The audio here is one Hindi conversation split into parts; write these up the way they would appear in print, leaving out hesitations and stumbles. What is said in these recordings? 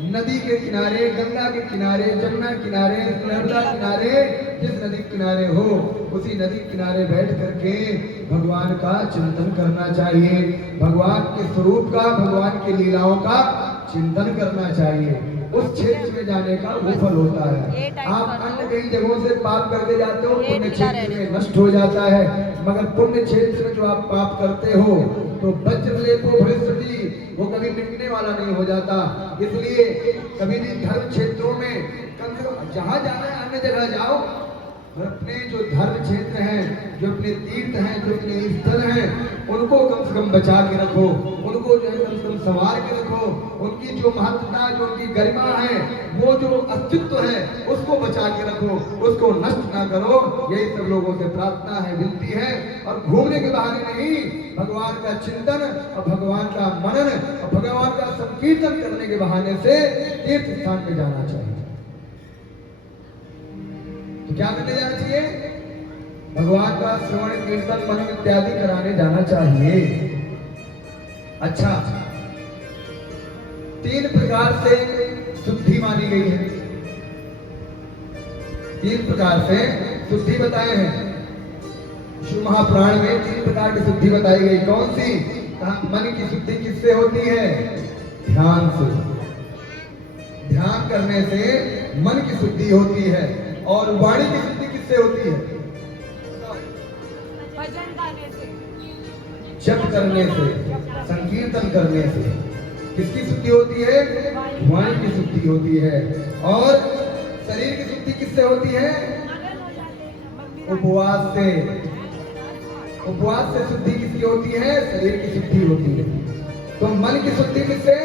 नदी के किनारे, गंगा के किनारे, जमुना किनारे, नर्मदा किनारे, जिस नदी किनारे हो उसी नदी किनारे बैठ करके भगवान का चिंतन करना चाहिए। भगवान के स्वरूप का, भगवान की लीलाओं का चिंतन करना चाहिए। उस क्षेत्र में जाने का वो फल होता है। आप अन्य कई जगहों से पाप करके जाते हो, पुण्य क्षेत्र में नष्ट हो जाता है। मगर पुण्य क्षेत्र में जो आप पाप करते हो तो वज्र लेपो भविष्यति, वो कभी मिटने वाला नहीं हो जाता। इसलिए कभी भी धर्म क्षेत्रों में कम से कम जहाँ जाना है अन्य जगह जाओ, और अपने जो धर्म क्षेत्र हैं, जो अपने तीर्थ हैं, जो अपने स्थल हैं, उनको कम से कम बचा के रखो, उनको जो है कम से कम संवार के रखो। उनकी जो महत्ता, जो उनकी गरिमा है, वो जो अस्तित्व है, उसको बचा के रखो, उसको नष्ट ना करो। यही सब लोगों से प्रार्थना है, विनती है। और घूमने के बहाने नहीं, भगवान का चिंतन और भगवान का मनन और भगवान का संकीर्तन करने के बहाने से तीर्थ स्थान पे जाना चाहिए। तो क्या करने जाना चाहिए? भगवान का श्रवण कीर्तन मनन इत्यादि कराने जाना चाहिए। अच्छा, 3 प्रकार से शुद्धि मानी गई है। 3 प्रकार से शुद्धि बताए हैं शिव महापुराण में। 3 प्रकार की शुद्धि बताई गई। कौन सी? मन की शुद्धि किससे होती है? ध्यान से। ध्यान करने से मन की शुद्धि होती है। और वाणी की शुद्धि किससे होती है? भजन गाने से, जप करने से, संकीर्तन करने से। किसकी शुद्धि होती है? वाणी की शुद्धि होती है। और शरीर की शुद्धि किससे होती है? उपवास से। उपवास से शुद्धि किसकी होती है? शरीर की शुद्धि होती है। तो मन की शुद्धि किससे?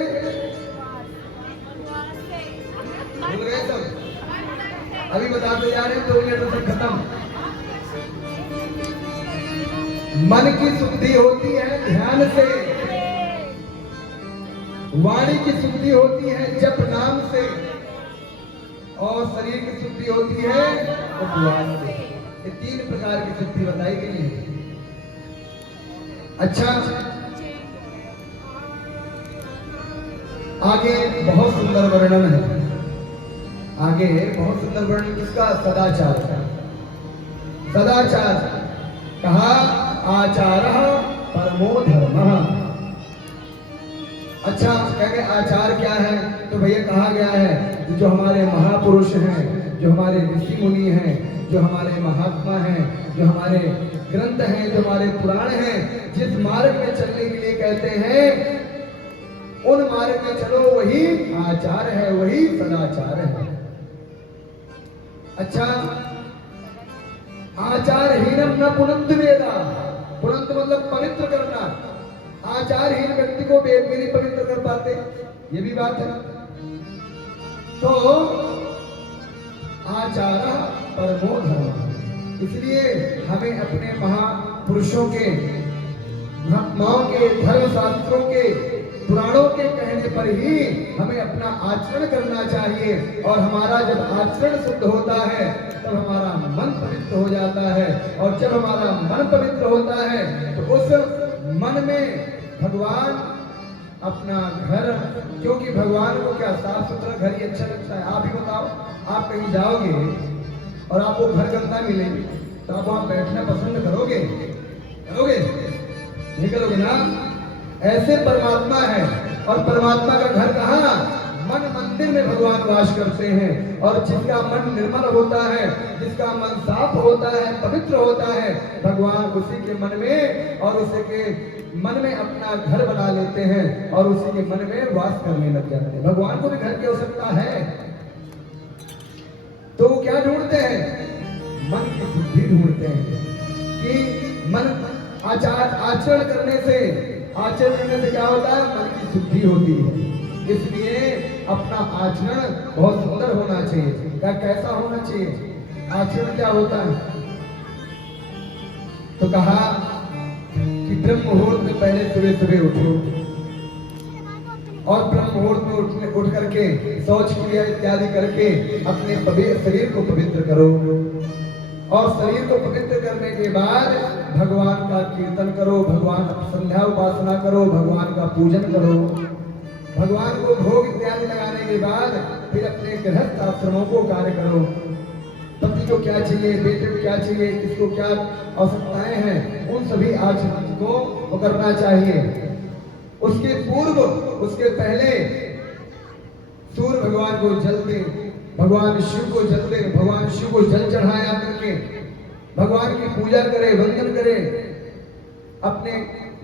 भूल गए सब? अभी बताते जा रहे हैं, 2 मिनट तक खत्म। मन की शुद्धि होती है ध्यान से, वाणी की शुद्धि होती है जप नाम से, और शरीर की शुद्धि होती है उपवास से। ये 3 प्रकार की शुद्धि बताई गई है। अच्छा, आगे बहुत सुंदर वर्णन है। आगे बहुत सुंदर वर्णन किसका? सदाचार का। सदाचार कहा, आचारः परमो धर्मः। अच्छा, कहेंगे आचार क्या है? तो भैया कहा गया है जो हमारे महापुरुष हैं, जो हमारे ऋषि मुनि हैं, जो हमारे महात्मा हैं, जो हमारे ग्रंथ हैं, जो हमारे पुराण हैं, जिस मार्ग में चलने के लिए कहते हैं, उन मार्ग में चलो, वही आचार है, वही सदाचार है। अच्छा, आचारहीनम न पुनंत वेदा। पुनंत मतलब पवित्र करना। आचारहीन व्यक्ति को वेद भी नहीं पवित्र कर पाते, ये भी बात है। तो आचार परमो धर्म। इसलिए हमें अपने महापुरुषों के, महात्माओं के, धर्म शास्त्रों के, पुराणों के कहने पर ही हमें अपना आचरण करना चाहिए। और हमारा जब आचरण शुद्ध होता है तब हमारा मन पवित्र हो जाता है। और जब हमारा मन पवित्र होता है तो उस मन में भगवान अपना घर, क्योंकि भगवान को क्या साफ सुथरा घर ही अच्छा लगता है। आप ही बताओ, आप कहीं जाओगे और आपको घर गंदा मिले तो आप वहां बैठना पसंद करोगे? करोगे? नहीं करोगे ना। ऐसे परमात्मा है, और परमात्मा का घर कहाँ? मन मंदिर में भगवान वास करते हैं। और जिसका मन निर्मल होता है, जिसका मन साफ होता है, पवित्र होता है, भगवान उसी के मन में और उसी के मन में अपना घर बना लेते हैं और उसी के मन में वास करने लग जाते हैं। भगवान को भी घर की आवश्यकता है, तो वो क्या ढूंढते हैं? मन की शुद्धि ढूंढते हैं कि मन आचरण करने से क्या होता है? मन की शुद्धि होती है। इसलिए अपना आचरण बहुत सुंदर होना चाहिए। क्या कैसा होना चाहिए? आचरण क्या होता है? तो कहा कि ब्रह्म मुहूर्त में पहले सुबह सुबह उठो, और ब्रह्म मुहूर्त में उठ करके शौच क्रिया इत्यादि करके अपने शरीर को पवित्र करो। और शरीर को पवित्र करने के बाद भगवान का कीर्तन करो, भगवान संध्या उपासना करो, भगवान का पूजन करो। भगवान को भोग इत्यादि लगाने के उसके बाद फिर अपने गृहस्थ आश्रमों को कार्य करो। पति को क्या चाहिए, बेटे को क्या चाहिए, किसको क्या आवश्यकताएं हैं, उन सभी आचरण को करना चाहिए। उसके पूर्व, उसके पहले सूर्य भगवान को जल दे, भगवान शिव को जल दे, भगवान शिव को जल चढ़ाया करके भगवान की पूजा करे, वंदन करे। अपने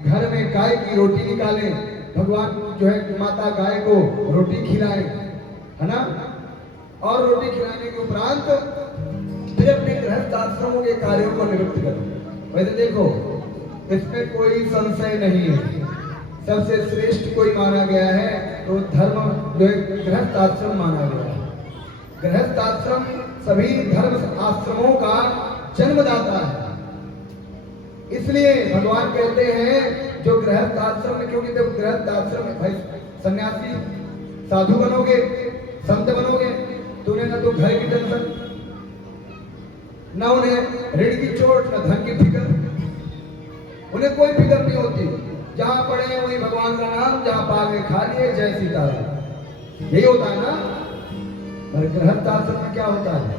घर में गाय की रोटी निकाले, भगवान जो है माता गाय को रोटी खिलाए, है ना। और रोटी खिलाने के उपरांत फिर अपने गृहस्थ आश्रमों के कार्यों को निवृत्त करो। वैसे देखो, इसमें कोई संशय नहीं है, सबसे श्रेष्ठ कोई माना गया है तो धर्म जो है गृहस्थ आश्रम माना गया है। गृहस्थ आश्रम सभी धर्म आश्रमों का जन्मदाता है। इसलिए भगवान कहते हैं जो गृहस्थ आश्रम में, क्योंकि जब गृहस्थ आश्रम में भाई सन्यासी साधु बनोगे, संत बनोगे, तो उन्हें न तो घर की टेंशन, न उन्हें ऋण की चोट, न धन की फिक्र, उन्हें कोई फिक्र नहीं होती। जहां पढ़े वही भगवान का नाम, जहां पावे खा लिए, जय सीताराम, यही होता है ना। पर गृहस्थ आश्रम में क्या होता है?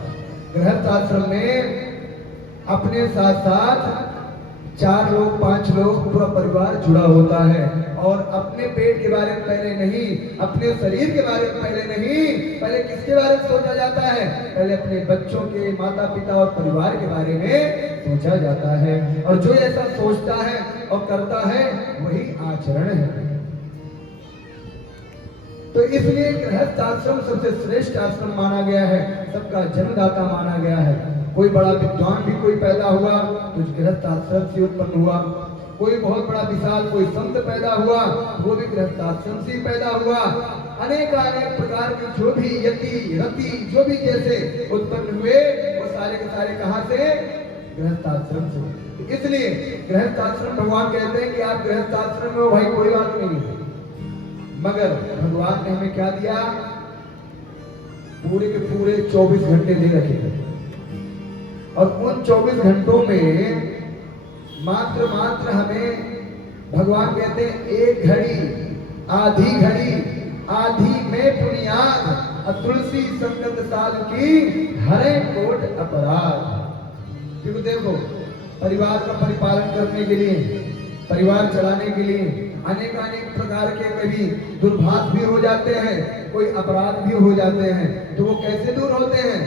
गृहस्थ आश्रम में अपने साथ साथ 4 लोग 5 लोग पूरा परिवार जुड़ा होता है। और अपने पेट के बारे में पहले नहीं, अपने शरीर के बारे में पहले नहीं, पहले किसके बारे में सोचा जाता है? पहले अपने बच्चों के, माता पिता और परिवार के बारे में सोचा जाता है। और जो ऐसा सोचता है और करता है वही आचरण है। तो इसलिए गृहस्थ आश्रम सबसे श्रेष्ठ आश्रम माना गया है, सबका जन्मदाता माना गया है। कोई बड़ा विद्वान भी कोई पैदा हुआ तो गृहस्थ आश्रम से उत्पन्न हुआ। कोई बहुत बड़ा विशाल कोई संत पैदा हुआ, वो भी गृहस्थ आश्रम से ही पैदा हुआ। अनेक प्रकार के जो भी यति रति जो भी जैसे उत्पन्न हुए, वो सारे के सारे कहां से? गृहस्थ आश्रम से। इसलिए गृहस्थ आश्रम, भगवान कहते हैं कि आप गृहस्थ आश्रम में हो भाई, कोई बात नहीं है, मगर भगवान ने हमें क्या दिया? पूरे के पूरे 24 घंटे दे रखे हैं। और उन 24 घंटों में मात्र हमें भगवान कहते हैं एक घड़ी, आधी में पुनियाद, तुलसी संगत साल की हरे कोट अपराध। क्योंकि देखो, परिवार का परिपालन करने के लिए, परिवार चलाने के लिए अनेक प्रकार के कभी दुर्भाग्य भी हो जाते हैं, कोई अपराध भी हो जाते हैं। तो वो कैसे दूर होते हैं?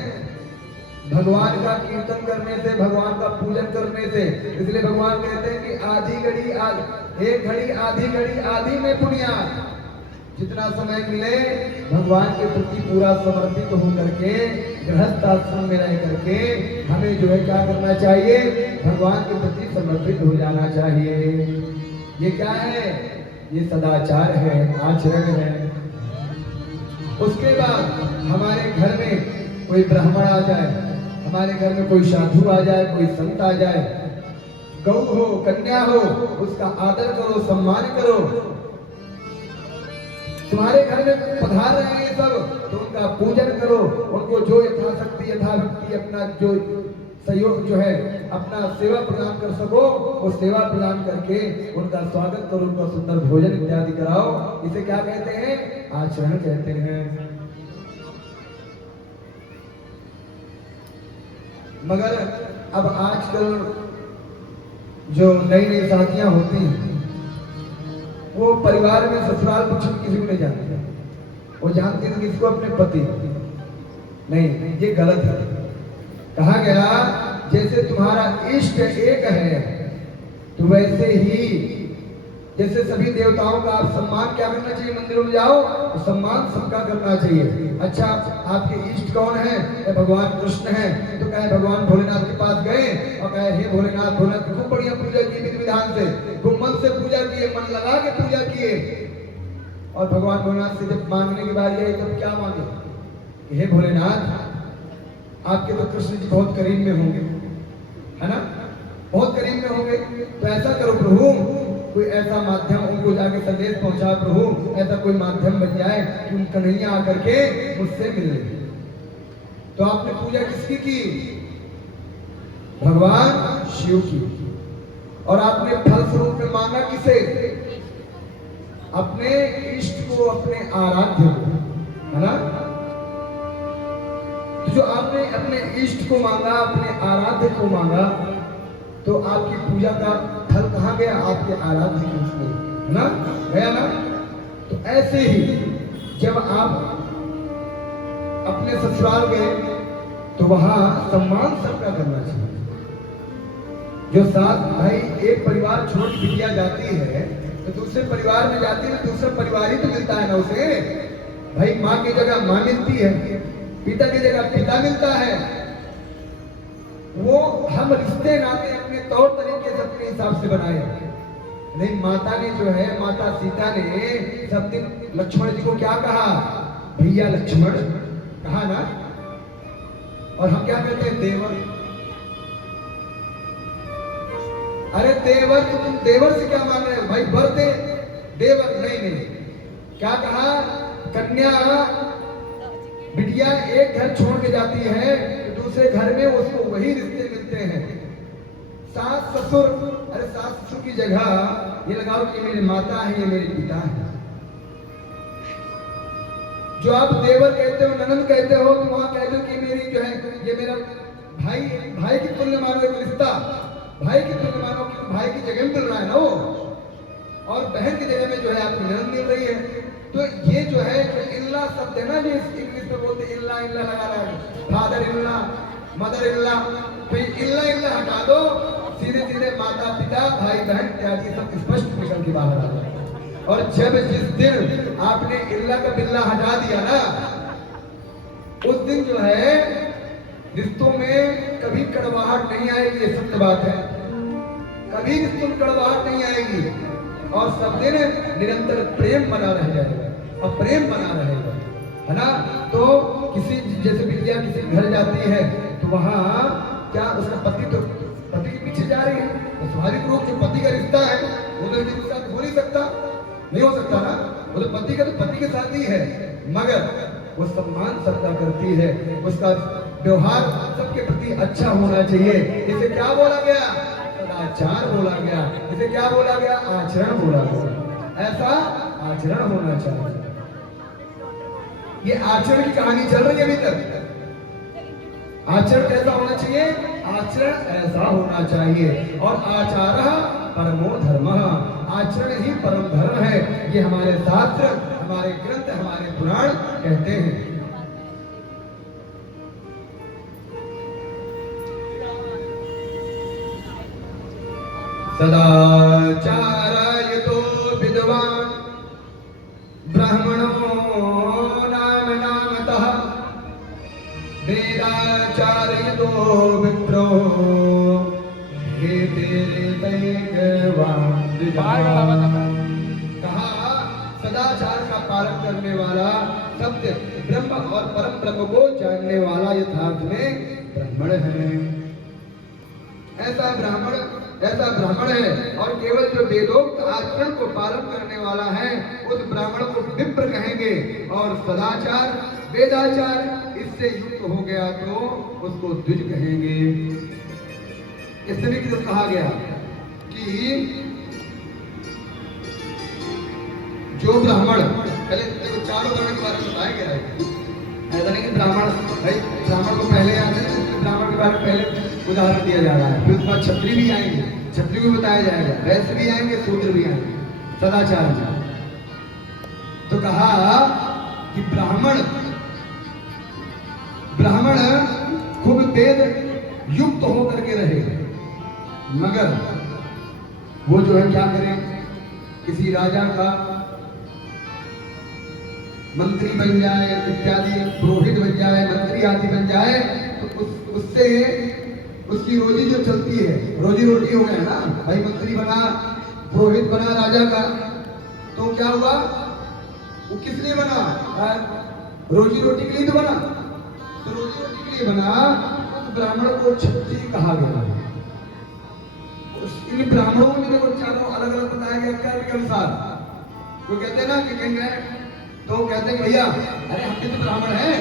भगवान का कीर्तन करने से, भगवान का पूजन करने से। इसलिए भगवान कहते हैं कि एक घड़ी आधी में पुनियाद। जितना समय मिले भगवान के प्रति पूरा समर्पित होकर के, गृहस्थ आश्रम में रह करके हमें जो है क्या करना चाहिए? भगवान के प्रति समर्पित हो जाना चाहिए। ये क्या है? ये सदाचार है, आचरण है। उसके बाद हमारे घर में कोई ब्राह्मण आ जाए, हमारे घर में कोई साधु आ जाए, कोई संत आ जाए, गौ हो, कन्या हो, उसका आदर करो, सम्मान करो। तुम्हारे घर में पधार रहे हैं सब, तो उनका पूजन करो, उनको जो यथाशक्ति यथाभक्ति अपना जो सहयोग जो है, अपना सेवा प्रदान कर सको, वो सेवा प्रदान करके उनका स्वागत करो, उनका सुंदर भोजन इत्यादि कराओ। इसे क्या कहते हैं? आचरण कहते हैं। मगर अब आजकल जो नई शादियां होती हैं, वो परिवार में ससुराल कुछ किसी को नहीं जानते। वो जानते हैं किसको? अपने पति। नहीं, ये गलत है। कहा गया जैसे तुम्हारा इष्ट एक है, तो वैसे ही जैसे सभी देवताओं का आप सम्मान क्या करना चाहिए? मंदिरों में जाओ तो सम्मान सबका करना चाहिए। अच्छा, आपके इष्ट कौन है? भगवान कृष्ण है, तो कहे भगवान भोलेनाथ के पास गए और कहे हे भोलेनाथ, खूब बढ़िया पूजा की विधि विधान से, खूब मन से पूजा किए, मन लगा के पूजा किए। और भगवान भोलेनाथ से जब मांगने की बारी आई, तब क्या मांगे? हे भोलेनाथ, आपके तो कृष्ण जी बहुत करीब में होंगे, है ना, बहुत करीब में होंगे, तो ऐसा करो प्रभु, कोई ऐसा माध्यम उनको जाके संदेश पहुंचा प्रभु, ऐसा कोई माध्यम बन जाए कि उन कन्हैया आकर के मुझसे मिले। तो आपने पूजा किसकी की? भगवान शिव की। और आपने फल स्वरूप में मांगा किसे? अपने इष्ट को, अपने आराध्य को, है ना। अपने इष्ट को मांगा, अपने आराध्य को मांगा, तो आपकी पूजा का फल कहाँ गया? आपके आराध्य के उसमें, है ना, गया ना। तो ऐसे ही जब आप अपने ससुराल गए तो वहां सम्मान सबका करना चाहिए। जो साथ भाई एक परिवार छोड़ बिटिया जाती है तो दूसरे परिवार में जाती है, दूसरा परिवार ही तो मिलता है ना उसे। भाई माँ की जगह माँ मिलती है, पिता की जगह पिता मिलता है। वो हम रिश्ते नाते अपने तौर तरीके से अपने हिसाब से बनाए। नहीं, माता ने जो है, माता सीता ने सब दिन लक्ष्मण जी को क्या कहा? भैया लक्ष्मण कहा ना। और हम क्या कहते हैं? देवर। अरे देवर, तो तुम देवर से क्या मान रहे हो? भाई वर दे, देवर नहीं। नहीं, क्या कहा? कन्या बिटिया एक घर छोड़ के जाती है तो दूसरे घर में उसको वही रिश्ते मिलते हैं। सास ससुर, अरे सास ससुर की जगह ये लगाओ कि मेरी माता है, ये मेरे पिता है। जो आप देवर कहते हो, ननद कहते हो, तो वहां कहते हो कि मेरी जो है, ये मेरा भाई, भाई की तुल्य मानो एक रिश्ता, भाई की तुल्य मानो कि भाई की जगह मिल रहा है ना वो, और बहन की जगह में जो है आपकी ननद मिल रही है। तो ये जो है इल्ला शब्द है ना, जो इंग्लिश में बोलते इल्ला, इल्ला लगा रहा है, फादर इल्ला, मदर इल्ला। तो इल्ला इल्ला हटा दो, सीधे सीधे माता पिता भाई बहन इत्यादि सब स्पष्ट निकल के बाहर आ जाए। और जब जिस दिन आपने इल्ला का बिल्ला हटा दिया ना, उस दिन जो है रिश्तों में कभी कड़वाहट नहीं आएगी। ये सत्य बात है, कभी रिश्तों में कड़वाहट नहीं आएगी और सब दिन निरंतर प्रेम बना रह जाएगा और प्रेम बना रहेगा, है ना। तो किसी जैसे बिटिया किसी घर जाती है तो वहां क्या उसका पति तो पति के पीछे जा रही है, तो स्वाभाविक रूप जो पति का रिश्ता है वो तो किसी के साथ हो नहीं सकता, नहीं हो सकता ना। वो तो पति का तो पति के साथ ही है, मगर वो सम्मान सबका करती है, उसका व्यवहार सबके प्रति अच्छा होना चाहिए। इसे क्या बोला गया? सदाचार बोला गया। इसे क्या बोला गया? आचरण बोला गया। ऐसा आचरण होना चाहिए। ये आचरण की कहानी चल रही है अभी तक। आचरण कैसा होना चाहिए? आचरण ऐसा होना चाहिए। और आचार परमो धर्मः, आचरण ही परम धर्म है। ये हमारे शास्त्र, हमारे ग्रंथ, हमारे पुराण कहते हैं। सदाचाराय तो विद्वान ब्राह्मणो नाम नामतः, वेदाचार्य तो विप्रो हे तेरे कहा सदाचार का पालन करने वाला, सत्य ब्रह्म और परम ब्रह्म को जानने वाला यथार्थ में ब्राह्मण है। ऐसा ब्राह्मण है। और केवल जो वेदोक्त आचरण को पालन करने वाला है उस ब्राह्मण को विप्र कहेंगे। और सदाचार वेदाचार इससे युक्त हो गया तो उसको द्विज कहेंगे। इसलिए भी कहा गया कि जो ब्राह्मण, पहले देखो चारों वर्ण के बारे में बताया गया है। ऐसा नहीं कि ब्राह्मण को पहले आते हैं, ब्राह्मण के बारे में पहले उदाहरण दिया जा रहा है, फिर उसके बाद क्षत्रिय भी आएंगे, क्षत्रिय भी बताया जाएगा, वैश्य भी आएंगे, शूद्र भी आएंगे, सदाचार में। तो कहा कि ब्राह्मण खूब वेद युक्त होकर के रहे, मगर वो जो है क्या करे, किसी राजा का मंत्री बन जाए इत्यादि, पुरोहित बन जाए, मंत्री आदि बन जाए, तो उससे उसकी रोजी जो चलती है, रोजी रोटी हो गया ना भाई। मंत्री बना, पुरोहित बना राजा का, तो क्या हुआ? वो किस लिए बना? रोजी रोटी के लिए तो बना। तो रोजी रोटी के लिए बना तो ब्राह्मण को क्षत्रिय कहा गया। इन ब्राह्मणों में देखो चारों अलग अलग बताया गया कर्म के अनुसार। तो कहते हैं ना कि कहीं गए तो कहते हैं भैया अरे हम भी तो ब्राह्मण हैं।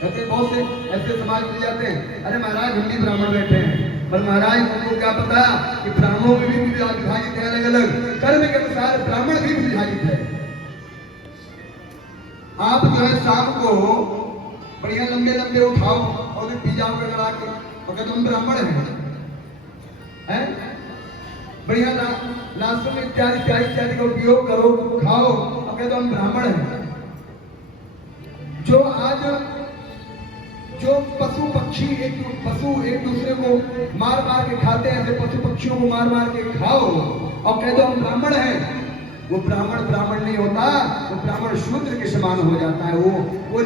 कहते हैं बहुत से ऐसे समाज मिल जाते हैं, अरे महाराज हम भी ब्राह्मण बैठे हैं, पर महाराज हमको क्या पता कि ब्राह्मणों में भी विभाजित है अलग अलग कर्म के अनुसार, ब्राह्मण भी विभाजित है। आप जो है शाम को बढ़िया लंबे लंबे उठाओ और उन्हें पी जाओगे लड़ा के और कहते तुम ब्राह्मण हैं, बढ़िया नाश्तों में इत्यादि इत्यादि का उपयोग करो, खाओ, और कहते हम ब्राह्मण हैं। जो आज जो पशु पक्षी एक दूसरे को मार मार के खाते हैं, ऐसे पशु पक्षियों को मार मार के खाओ और कह दो हम ब्राह्मण हैं, वो ब्राह्मण नहीं होता, वो ब्राह्मण शूद्र के समान हो जाता है, वो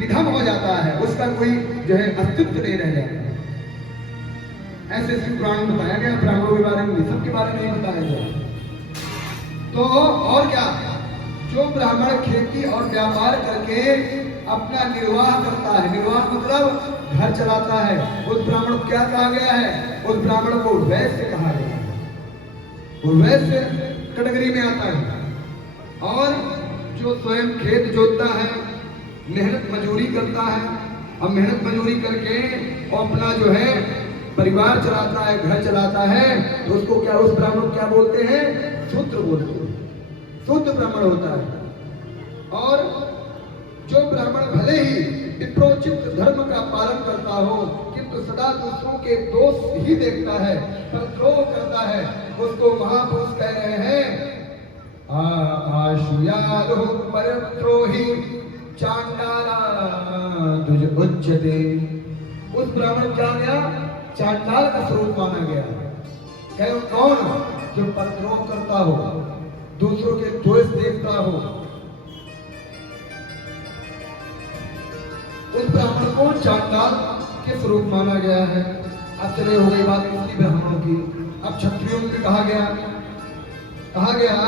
निधन हो जाता है, उसका कोई जो है अस्तित्व नहीं रह जाता। ऐसे श्री पुराण में बताया गया, ब्राह्मणों के बारे में, सबके बारे में नहीं बताया गया। तो और क्या, जो ब्राह्मण खेती और व्यापार करके अपना निर्वाह करता है, निर्वाह मतलब घर चलाता है, उस ब्राह्मण को क्या कहा गया है? उस ब्राह्मण को वैश्य कहा गया है, वो वैश्य कैटेगरी में आता है। और जो स्वयं खेत जोतता है, मेहनत मजूरी करता है, अब मेहनत मजूरी करके और अपना जो है परिवार चलाता है, घर चलाता है, तो उसको क्या, उस ब्राह्मण को क्या बोलते हैं? शूद्र बोलते हैं, शुद्ध ब्राह्मण होता है। और जो ब्राह्मण भले ही विप्रोचित धर्म का पालन करता हो, किंतु सदा दूसरों के दोष ही देखता है, पर द्रोह करता है, उसको महापुरुष कह रहे हैं आशुयालो परद्रोही चांडाला तुझ उच्चते। उस ब्राह्मण क्या गया? चांडाल का स्वरूप माना गया। कहे कौन? जो परद्रोह करता हो, दूसरों के द्वेष देखता हो, उस ब्राह्मण को चांडाल के स्वरूप माना गया है। अब चले हो गई बात इसी ब्राह्मणों की। अब क्षत्रियों में कहा गया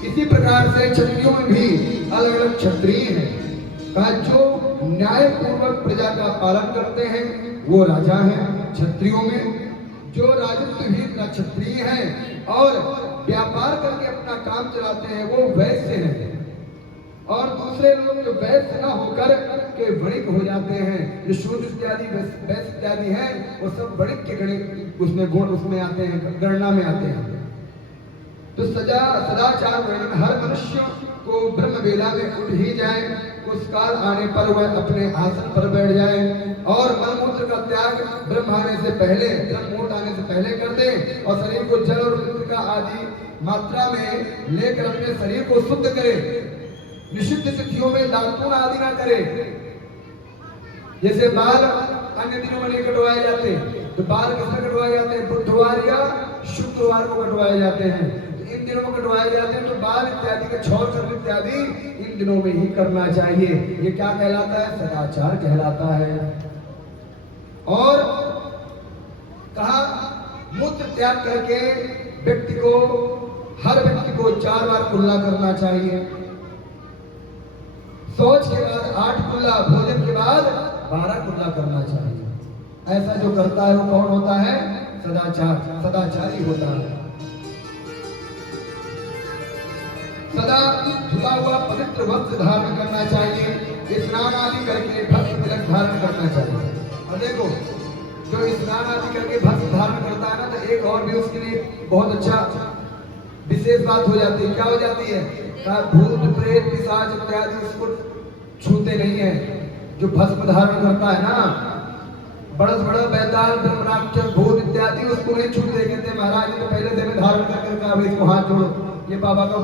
इसी प्रकार से क्षत्रियों में भी अलग अलग क्षत्रिय हैं। कहा जो न्याय पूर्वक प्रजा का पालन करते हैं वो राजा हैं क्षत्रियों में, जो राजत्वहीन क्षत्रिय हैं और व्यापार करके अपना काम चलाते हैं वो वैश्य हैं। और दूसरे लोग जो वैश्य न होकर के वणिक हो जाते हैं, जो शूद्र इत्यादि वैश्य इत्यादि हैं, वो सब वणिक के गणित उसमें आते हैं, गणना में आते हैं। तो सदाचार वर्णन हर मनुष्य को ब्रह्म वेला में उठ ही जाए, उस काल आने पर वह अपने आसन पर बैठ जाए और मलमूत्र का त्याग ब्रह्म आने से पहले, ब्रह्मोट आने से पहले कर दे और शरीर को जल और मृतिका आदि मात्रा में लेकर अपने शरीर को शुद्ध करे। निषिद्ध तिथियों में दातून आदि ना करे। जैसे बाल अन्य दिनों में नहीं कटवाए जाते, तो बाल किसमें कटवाए जाते हैं? बुधवार या शुक्रवार को कटवाए जाते हैं। इन दिनों में कटवाए जाते हैं, तो बाल इत्यादि का छौर कर्म इत्यादि इन दिनों में ही करना चाहिए। ये क्या कहलाता है? सदाचार कहलाता है। और कहा मूत्र त्याग करके हर व्यक्ति को 4 बार कुल्ला करना चाहिए। शौच के बाद 8 कुल्ला, भोजन के बाद 12 कुल्ला करना चाहिए। ऐसा जो करता है वो कौन होता है? सदाचारी होता है। सदा धुला हुआ पवित्र वस्त्र धारण करना चाहिए, स्नान आदि करके भस्म तिलक धारण करना चाहिए। और देखो जो स्नान आदि करके भस्म धारण करता है ना, तो एक और भी उसके लिए बहुत अच्छा विशेष बात हो जाती है। क्या हो जाती है? भूत प्रेत पिशाच इत्यादि उसको छूते नहीं है। जो भस्म धारण करता है ना, बड़ा बैताल ब्रह्मराक्षस भूत इत्यादि उसको नहीं छूते। कहते महाराज तो पहले से में धारण करके इसको हाथ जोड़ो, ये बाबा का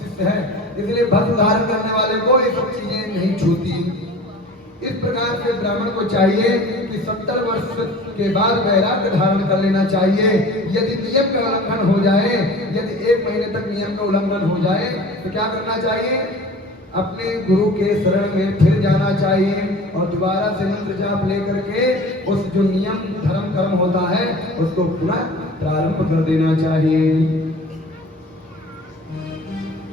शिष्य है, इसलिए भस्म धारण करने वाले को ये सब चीजें नहीं छूती। इस प्रकार से ब्राह्मण को चाहिए कि 70 वर्ष के बाद वैराग्य धारण कर लेना चाहिए। यदि नियम का उल्लंघन हो जाए, यदि 1 महीने तक नियम का उल्लंघन हो जाए, तो क्या करना चाहिए? अपने गुरु के शरण में फिर जाना चाहिए और दोबारा से मंत्र जाप लेकर के उस जो नियम धर्म कर्म होता है उसको पुनः प्रारंभ कर देना चाहिए।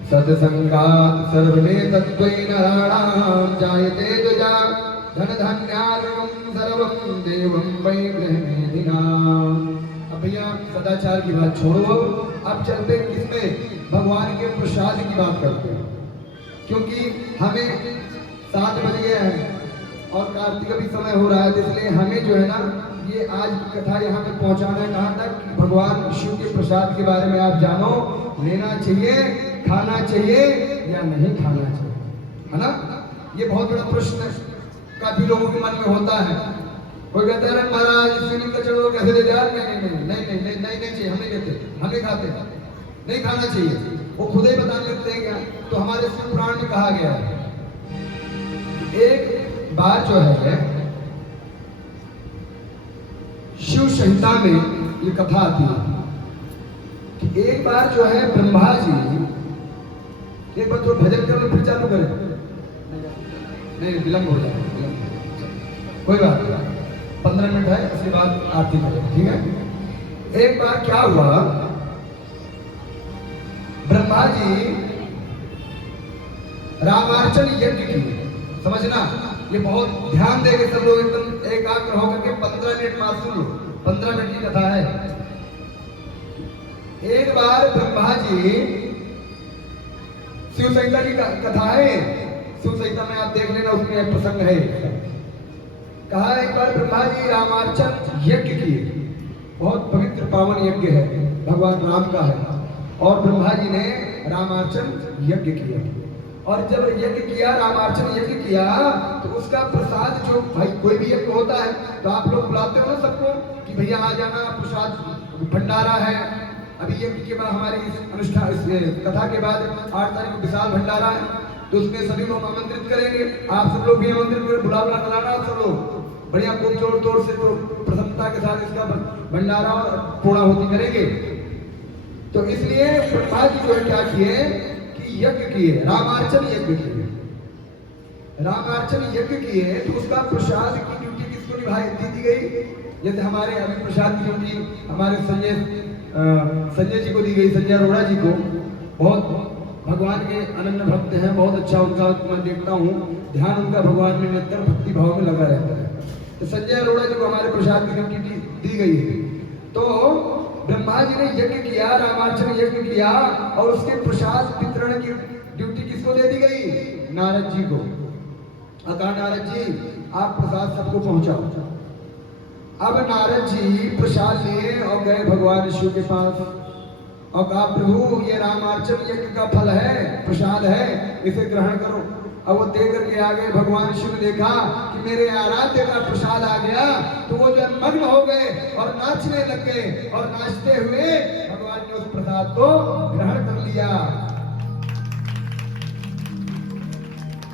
सत्संगा सर्वमे तत्त्वै नराणां जायते द्विजा धन धान्यार्यं सर्वं देवं वै गृहमेधिनाम्। अब भैया सदाचार की बात छोड़ो, अब चलते किसमें? भगवान के प्रसाद की बात करते हैं। क्योंकि हमें 7 बज गया है और कार्तिक का भी समय हो रहा है, इसलिए हमें जो है ना ये आज की कथा यहाँ पे पहुँचाना है। कहाँ तक? भगवान शिव के प्रसाद के बारे में आप जानो, लेना चाहिए, खाना चाहिए या नहीं खाना चाहिए, है ना? ये बहुत बड़ा प्रश्न काफी लोगों के मन में होता है। कोई कहता है महाराज शिवलिंग का चढ़ो कैसे दे यार, नहीं चाहिए, हम नहीं देते, हम नहीं खाते, नहीं खाना चाहिए। वो खुद ही बताने लगते हैं क्या। तो हमारे शिव पुराण में कहा गया है, एक बार जो है शिव संहिता में ये कथा आती है कि एक बार जो है ब्रह्मा जी, एक बार तो भजन कर लो फिर चालू करें, नहीं विलंब हो जाए, कोई बात नहीं, 15 मिनट है, उसके बाद आरती करें, ठीक है। एक बार क्या हुआ, ब्रह्मा जी रामार्चन यज्ञ किए। समझना, ये बहुत ध्यान देके सब लोग एकदम एकाग्र होकर के 15 मिनट बाद सुन लो, 15 मिनट की कथा है। एक बार ब्रह्मा जी, शिव संहिता की कथा है, शिव संहिता में आप देख लेना, उसमें एक प्रसंग है। कहा एक बार ब्रह्मा जी रामार्चन यज्ञ किए, बहुत पवित्र पावन यज्ञ है, भगवान राम का है, और ब्रह्मा जी ने रामार्चन यज्ञ किया। और जब यज्ञ किया, रामार्चन यज्ञ किया, तो उसका प्रसाद, जो भाई कोई भी यज्ञ होता है तो आप लोग बुलाते हो ना सबको कि भैया आ जाना, प्रसाद भंडारा है। अभी यज्ञ के बाद हमारी इस अनुष्ठान, इस कथा के बाद 8 तारीख को विशाल भंडारा है, तो उसमें सभी लोग आमंत्रित करेंगे, आप सब लोग भी आमंत्रित करें, बुला कराना आप सब लोग बढ़िया खूब जोर तोड़ से, तो प्रसन्नता के साथ इसका भंडारा और पूर्णाहुति करेंगे। तो इसलिए ब्रह्मा जी जो है क्या किए कि यज्ञ किए, रामार्चन यज्ञ किए। रामार्चन यज्ञ किए तो उसका प्रसाद की ड्यूटी किसको निभाई दी गई। जैसे हमारे अभी प्रसाद की ड्यूटी हमारे संजय जी को दी गई, संजय अरोड़ा जी को। बहुत भगवान के अनन्य भक्त हैं, बहुत अच्छा उनका मैं देखता हूँ, ध्यान उनका भगवान में निरंतर भक्ति भाव में लगा रहता है। तो संजय अरोड़ा जी को हमारे प्रसाद की ड्यूटी दी गई है। तो ब्रह्मा जी ने यज्ञ किया, रामार्चन यज्ञ किया, और उसके प्रसाद वितरण की ड्यूटी किसको दे दी गई, नारद जी को। कहा नारद जी आप प्रसाद सबको पहुंचाओ। अब नारद जी प्रसाद लिए और गए भगवान शिव के पास और कहा प्रभु ये रामार्चन यज्ञ का फल है, प्रसाद है, इसे ग्रहण करो। अब वो दे करके आ गए, भगवान शिव ने देखा कि मेरे आराध्य का प्रसाद आ गया, तो वो जो मग्न हो गए और नाचने लग गए, और नाचते हुए भगवान ने उस प्रसाद को ग्रहण कर लिया।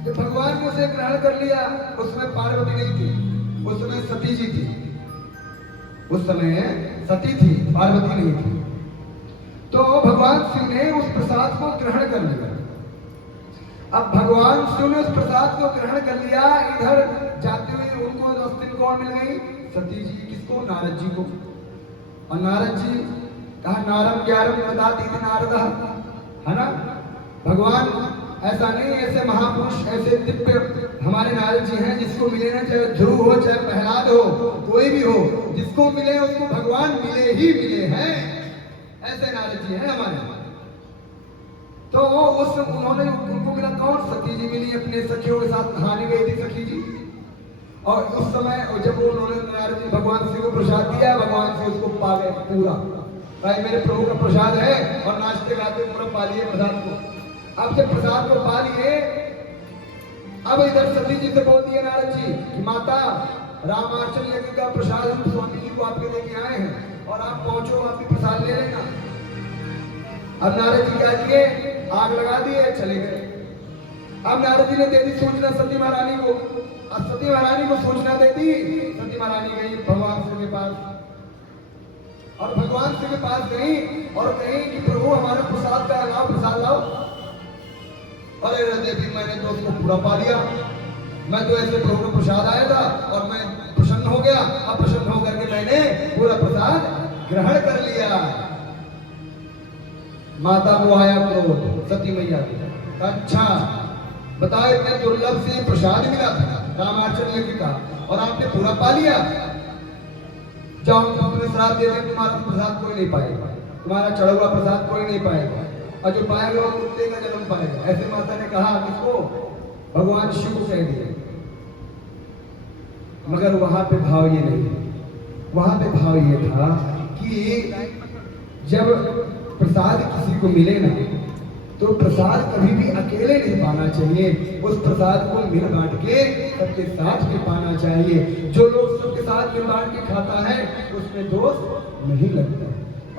जब भगवान ने उसे ग्रहण कर लिया, उसमें पार्वती नहीं थी, उस समय सती जी थी, उस समय सती थी, पार्वती नहीं थी। तो भगवान शिव ने उस प्रसाद को ग्रहण कर लिया। अब भगवान शिव ने उस प्रसाद को ग्रहण कर लिया, इधर जाते हुए उनको रास्ते में कौन मिल गई, सती जी। किसको, नारद जी को। और नारद जी कहा नारम ग्यारम प्रदाति नारद, है ना। भगवान ऐसा नहीं, ऐसे महापुरुष, ऐसे दिव्य हमारे नारद जी हैं, जिसको मिले ना, चाहे ध्रुव हो, चाहे प्रहलाद हो, कोई भी हो, जिसको मिले उसको भगवान मिले ही मिले हैं, ऐसे नारद जी हैं हमारे। तो उस उन्होंने उनको मिला कौन, सती जी मिली, अपने सखियों के साथ नहाने गई थी सखी जी। और उस समय जब उन्होंने नारद जी भगवान शिव को प्रसाद दिया, भगवान शिव उसको पा गए पूरा, भाई मेरे प्रभु का प्रसाद है, और नाचते गाते पूरा पा लिए प्रसाद को। अब जब प्रसाद को पा लिए, अब इधर सती जी से बोल दिए नारद जी कि माता रामार्चन यज्ञ का प्रसाद हम स्वामी जी को आपके लेके आए हैं, और आप पहुंचो, आप भी प्रसाद ले लेना। अब नारद जी क्या किए, आग लगा दिए, चले गए। अब नारद जी ने दे दी सूचना सती महारानी को, अब सती महारानी को सूचना दे दी, सती महारानी गई भगवान शिव के पास, और भगवान शिव के पास गई और कही कि प्रभु हमारा प्रसाद का लाओ, प्रसाद लाओ। अरे देवी मैंने तो उसको पूरा पा लिया, मैं तो ऐसे प्रभु का प्रसाद आया था और मैं प्रसन्न हो गया, अब प्रसन्न होकर के मैंने पूरा प्रसाद ग्रहण कर लिया। माता को आया क्रोध, सती मैया को, अच्छा बताओ इतने दुर्लभ से प्रसाद मिला था रामार्चन यज्ञ का, और आपने पूरा पा लिया, जाओ तुम्हें श्राप दे दें, तुम्हारा प्रसाद कोई नहीं पाएगा, तुम्हारा चढ़ा हुआ प्रसाद कोई नहीं पाएगा, और जो पाएगा वो कुत्ते का जन्म पाएगा। ऐसे माता ने कहा किसको, भगवान शिव को कह दिया। मगर वहां पे भाव ये नहीं, वहां पे भाव ये था कि जब प्रसाद किसी को मिले ना, तो प्रसाद कभी भी अकेले नहीं पाना चाहिए, उस प्रसाद को मिल बांट के सबके साथ में पाना चाहिए। जो लोग सबके साथ मिल बांट के खाता है उसमें दोष नहीं लगता,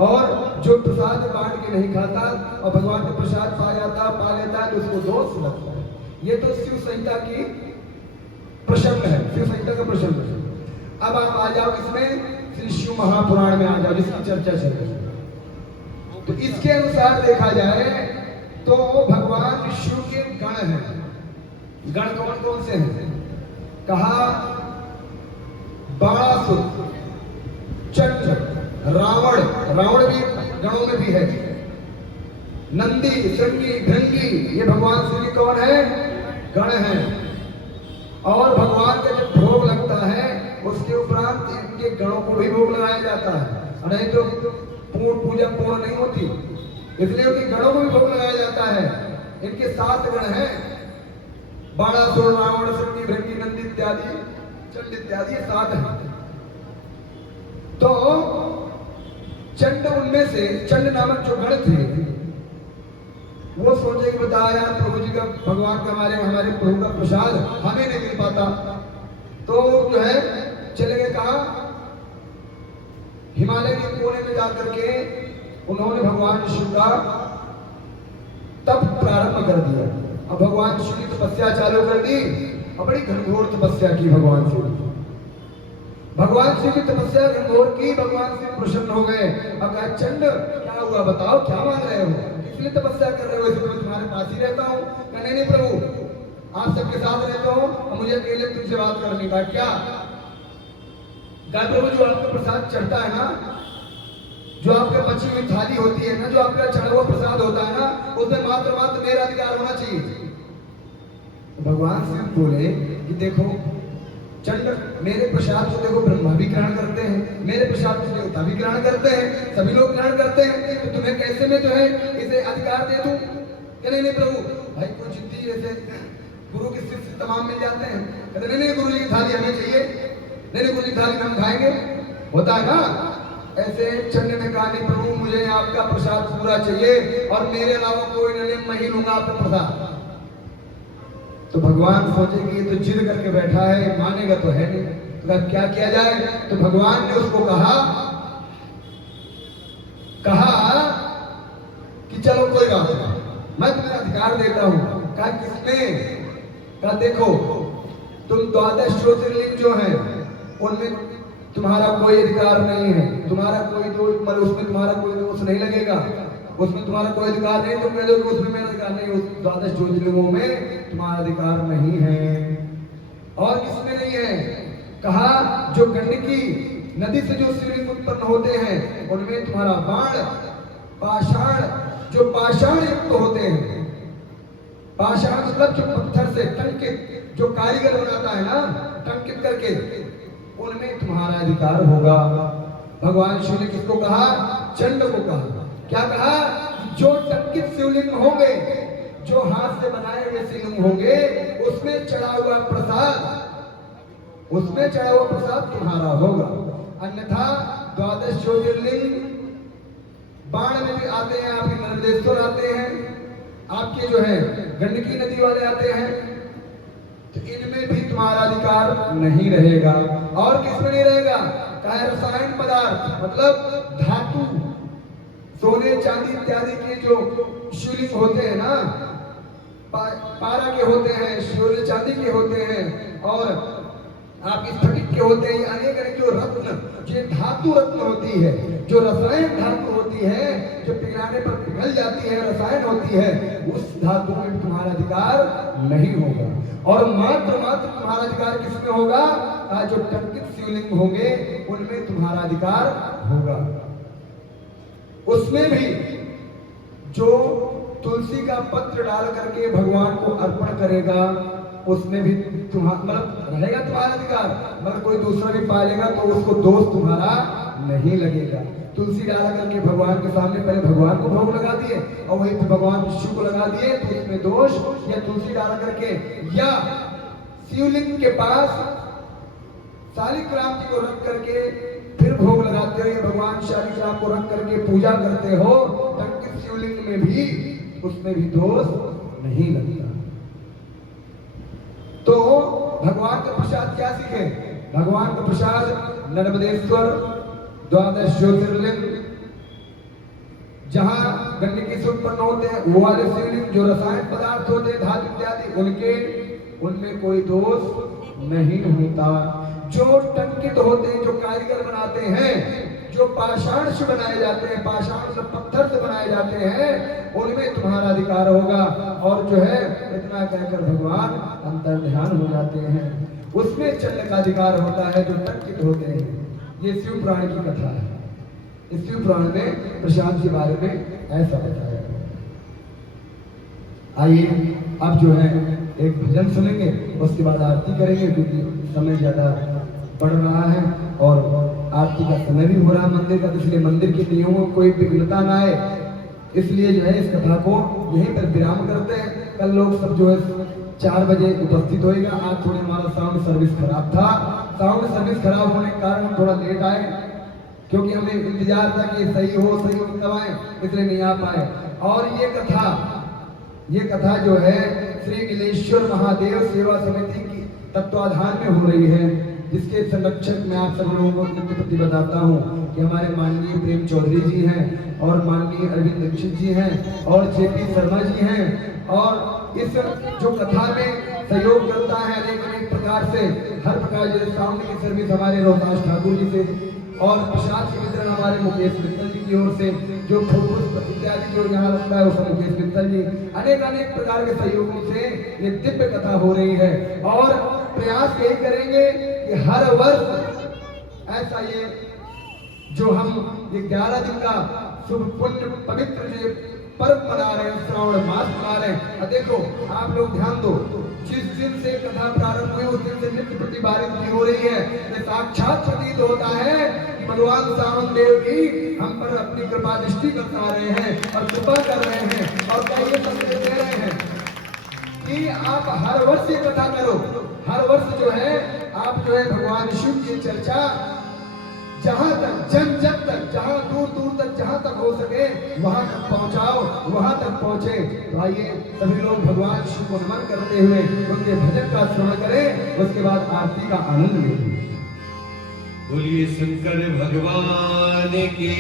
और जो प्रसाद बांट के नहीं खाता और भगवान का प्रसाद पा लेता है तो उसको दोष लगता है। ये तो शिव संहिता की प्रसंग है, शिव संहिता का प्रसंग है। अब आप आ जाओ इसमें श्री शिव महापुराण में आ जाओ, जिसकी चर्चा चल रही है। तो इसके अनुसार देखा जाए तो भगवान शिव के गण हैं। गण कौन कौन से हैं? कहा बाणासुर, चंद्र, रावण, रावण भी गणों में भी है, नंदी, श्रृंगी, भृंगी, ये भगवान शिव के कौन है? गण हैं। और भगवान का जब भोग लगता है उसके उपरांत इनके गणों को भी भोग लगाया जाता है, नहीं तो पूर्ण पूजा पूर्ण नहीं होती, इसलिए उनके गणों को भी भोग लगाया जाता है। इनके 7 गण हैं, बाणासुर, रावण, श्रृंगी, भृंगी, नंदी इत्यादि, चंड इत्यादि, 7 हैं। तो चंड उनमें से, चंड नामक जो गण थे वो सोचे कि बताया प्रभु जी का, भगवान का, हमारे प्रभु का प्रसाद हमें नहीं मिल पाता, तो जो है चले गए कहा हिमालय के कोने में जाकर के उन्होंने भगवान शिव का तप प्रारंभ कर दिया। अब भगवान शिव की तपस्या चालू कर दी और बड़ी घनघोर तपस्या की भगवान शिव। भगवान शिव की तपस्या घनघोर की, भगवान शिव प्रसन्न हो गए। अब कहा चंड क्या हुआ, बताओ क्या मांग रहे हो, इसलिए तपस्या कर रहे हो? इसलिए मैं तुम्हारे पास ही रहता हूँ। नहीं प्रभु, आप सबके साथ रहता हूँ और मुझे अकेले तुमसे बात करनी था। क्या प्रभु, जो आपका प्रसाद चढ़ता है ना, जो आपके बची हुई थाली होती है ना, जो आपका चढ़ा हुआ प्रसाद होता है ना, उसमें मात्र मेरा अधिकार होना चाहिए। तो भगवान शिव बोले कि देखो चंड, मेरे प्रसाद को देखो ब्रह्मा भी ग्रहण करते हैं, मेरे प्रसाद को देवता भी ग्रहण करते हैं, सभी लोग ग्रहण करते हैं, तो तुम्हें कैसे में जो है इसे अधिकार दे दूं? नहीं प्रभु, भाई कोई जिद्दी जैसे गुरु के शिष्य तमाम मिल जाते हैं, कहते नहीं गुरु जी की थाली हमें चाहिए, नहीं गुरु जी की थाली हम खाएंगे, होता है ना। ऐसे चंड ने कहा नहीं प्रभु, मुझे आपका प्रसाद पूरा चाहिए और मेरे अलावा कोई नहीं, मैं लूंगा आपका प्रसाद। तो भगवान सोचे कि ये तो जिद करके बैठा है, मानेगा तो है नहीं, तो अब क्या किया जाए? तो भगवान ने उसको कहा कि चलो कोई बात नहीं, मैं तुम्हें अधिकार देता हूं। कहा किसमें? कहा देखो तुम 12 ज्योतिर्लिंग जो हैं उनमें तुम्हारा कोई अधिकार नहीं है, तुम्हारा कोई दोष, मतलब उसमें तुम्हारा कोई दोष नहीं लगेगा, उसमें तुम्हारा कोई अधिकार नहीं। तुम कह दो कि उसमें मेरा अधिकार नहीं, उस 12 ज्योतिर्लिंगों में तुम्हारा अधिकार नहीं है। और किसमें नहीं है? कहा जो गंडकी नदी से जो शिवलिंग उत्पन्न होते हैं उनमें तुम्हारा बाण, पाषाण, जो पाषाण युक्त होते हैं, पाषाण मतलब जो पत्थर से टंकित, जो कारीगर बनाता है ना टंकित करके, उनमें तुम्हारा अधिकार होगा। भगवान शिव ने किसको कहा? चंड को कहा। क्या कहा? जो टंकित शिवलिंग होंगे, जो हाथ से बनाए हुए शिवलिंग होंगे, उसमें चढ़ा हुआ प्रसाद, उसमें चढ़ा हुआ प्रसाद तुम्हारा होगा। अन्यथा 12 ज्योतिर्लिंग बाण में भी आते हैं, आपके नर्मदेश्वर आते हैं, आपके जो है गंडकी नदी वाले आते हैं, तो इनमें भी तुम्हारा अधिकार नहीं रहेगा। और किसमें नहीं रहेगा? कहा रसायन पदार्थ, मतलब धातु, सोने चांदी इत्यादि के जो शिवलिंग होते हैं ना, पारा के होते हैं, सोने चांदी के होते हैं, और आपकी स्फटिक के होते हैं, अनेक अनेक जो रत्न, जो धातु रत्न होती है, जो रसायन धातु होती है, जो पिघलाने पर पिघल जाती है, रसायन होती है, उस धातु में तुम्हारा अधिकार नहीं होगा। और मात्र तुम्हारा अधिकार किसमें होगा? जो टंकित शिवलिंग होंगे उनमें तुम्हारा अधिकार होगा। उसमें भी जो तुलसी का पत्र डाल करके भगवान को अर्पण करेगा, उसमें भी तुम्हारा मतलब रहेगा तुम्हारा अधिकार, मगर कोई दूसरा भी पालेगा तो उसको दोष तुम्हारा नहीं लगेगा। तुलसी डाला करके भगवान के सामने पहले भगवान को भोग लगा दिए और वहीं पे भगवान शिव को लगा दिए, तो इसमें दोष, या तुलसी डाला करके या शिवलिंग के पास शालिग्राम जी को रख करके फिर भोग लगाते हो, या भगवान शालिग्राम को रख करके पूजा करते हो, टंकित शिवलिंग में भी उसमें भी दोष नहीं लगता। तो भगवान का प्रसाद क्या सीखे? भगवान का प्रसाद नर्मदेश्वर, 12 ज्योतिर्लिंग, जहां गंडकी से उत्पन्न होते हैं वो वाले शिवलिंग, जो रसायन पदार्थ होते हैं धातु इत्यादि, उनमें कोई दोष नहीं होता। जो टंकित होते हैं, जो कारीगर बनाते हैं, जो पाषाण से बनाए जाते हैं, पाषाण से पत्थर से बनाए जाते हैं, उनमें तुम्हारा अधिकार होगा। और जो है इतना कहकर भगवान अंतर्ध्यान हो जाते हैं, उसमें चलने का अधिकार होता है जो टंकित होते हैं। ये शिव पुराण की कथा है। इस शिव पुराण में प्रसाद के बारे में ऐसा बताया। आइए अब जो है एक भजन सुनेंगे, उसके बाद आरती करेंगे, क्योंकि समय ज्यादा बढ़ रहा है और आरती का समय भी हो रहा है मंदिर का, इसलिए मंदिर के नियमों में कोई विघ्नता ना आए, इसलिए जो है इस कथा को यहीं पर विराम करते हैं। कल लोग सब जो है 4 बजे उपस्थित होएगा। आज थोड़ी हमारा साउंड सर्विस खराब था, साउंड सर्विस खराब होने के कारण हम थोड़ा लेट आए, क्योंकि हमें इंतजार था कि सही हो तब आए, इसलिए नहीं आ पाए। और ये कथा जो है श्री नीलेश्वर महादेव सेवा समिति की तत्वाधान में हो रही है, जिसके संरक्षक मैं आप सब लोगों को नित्य प्रति बताता हूँ कि हमारे माननीय प्रेम चौधरी जी हैं और माननीय अरविंद दीक्षित जी हैं और जेपी शर्मा जी हैं। और इस जो कथा में सहयोग करता है अनेक प्रकार से, हर प्रकार जैसे साउंड की सर्विस हमारे रोहतास ठाकुर जी से, और प्रसाद के वितरण हमारे मुकेश मित्तल जी की ओर से, जो फूल इत्यादि जो यहाँ लगता है उसमें मुकेश मित्तल जी, अनेक प्रकार के सहयोगों से ये दिव्य कथा हो रही है। और प्रयास यही करेंगे कि हर वर्ष ऐसा ये जो हम ये 11 दिन का शुभ पुण्य पवित्र जो पर्व मना रहे हैं, श्रावण मास मना रहे हैं। और देखो आप लोग ध्यान दो, जिस दिन से कथा प्रारंभ हुई उस दिन से नित्य प्रति बारिश हो रही है। साक्षात प्रतीत होता है कि भगवान सावन देव भी हम पर अपनी कृपा दृष्टि बरसा रहे हैं और कृपा कर रहे हैं और कई संदेश दे रहे हैं कि आप हर वर्ष ये कथा करो। हर वर्ष जो है आप जो है भगवान शिव की चर्चा जहां तक जन तक, जहां दूर तक, जहां तक हो सके वहां तक पहुंचाओ, वहां तक पहुंचे। तो आइए सभी लोग भगवान शिव को नमन करते हुए उनके भजन का श्रवण करें, उसके बाद आरती का आनंद लें। बोलिए शंकर भगवान की।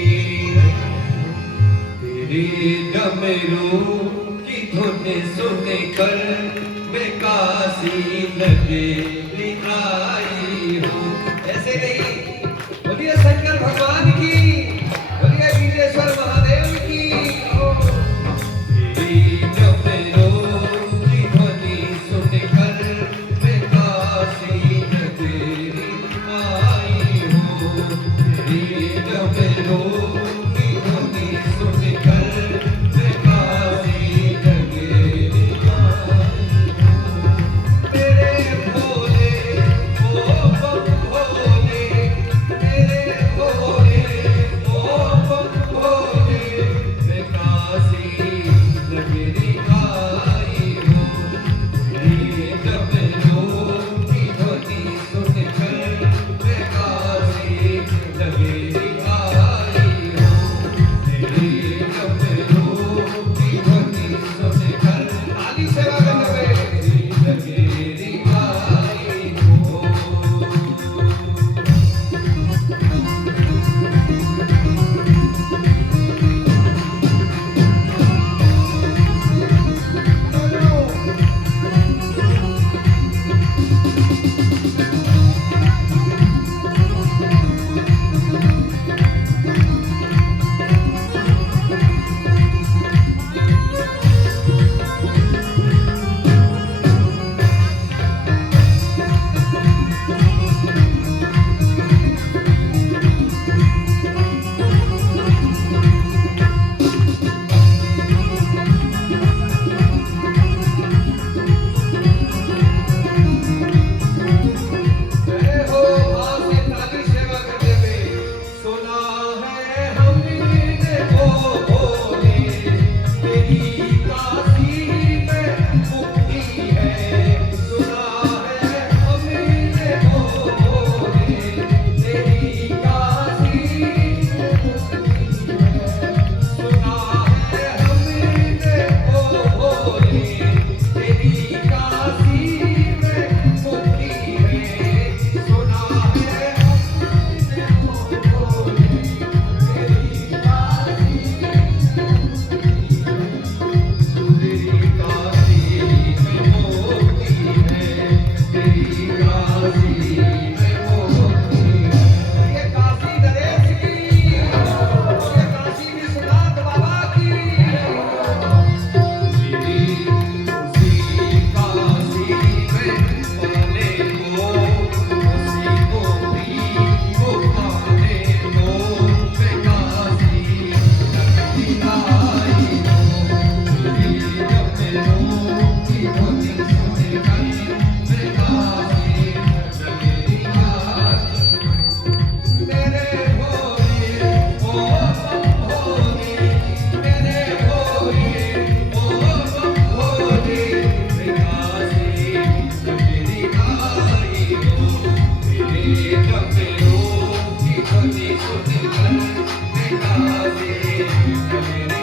तेरे डमरू की धुन सुनकर मैं काशी नगरी आई हूँ। ऐसे नहीं, बोलिए शंकर भगवान की, बोलिए नीलेश्वर महादेव की। तेरी डमरू की ध्वनि सुनकर मैं काशी नगरी आई हूँ। तेरी डमरू की ध्वनि सुनकर मैं काशी नगरी आई हूँ। तेरे भोले भजनी सुन कर मैं काशी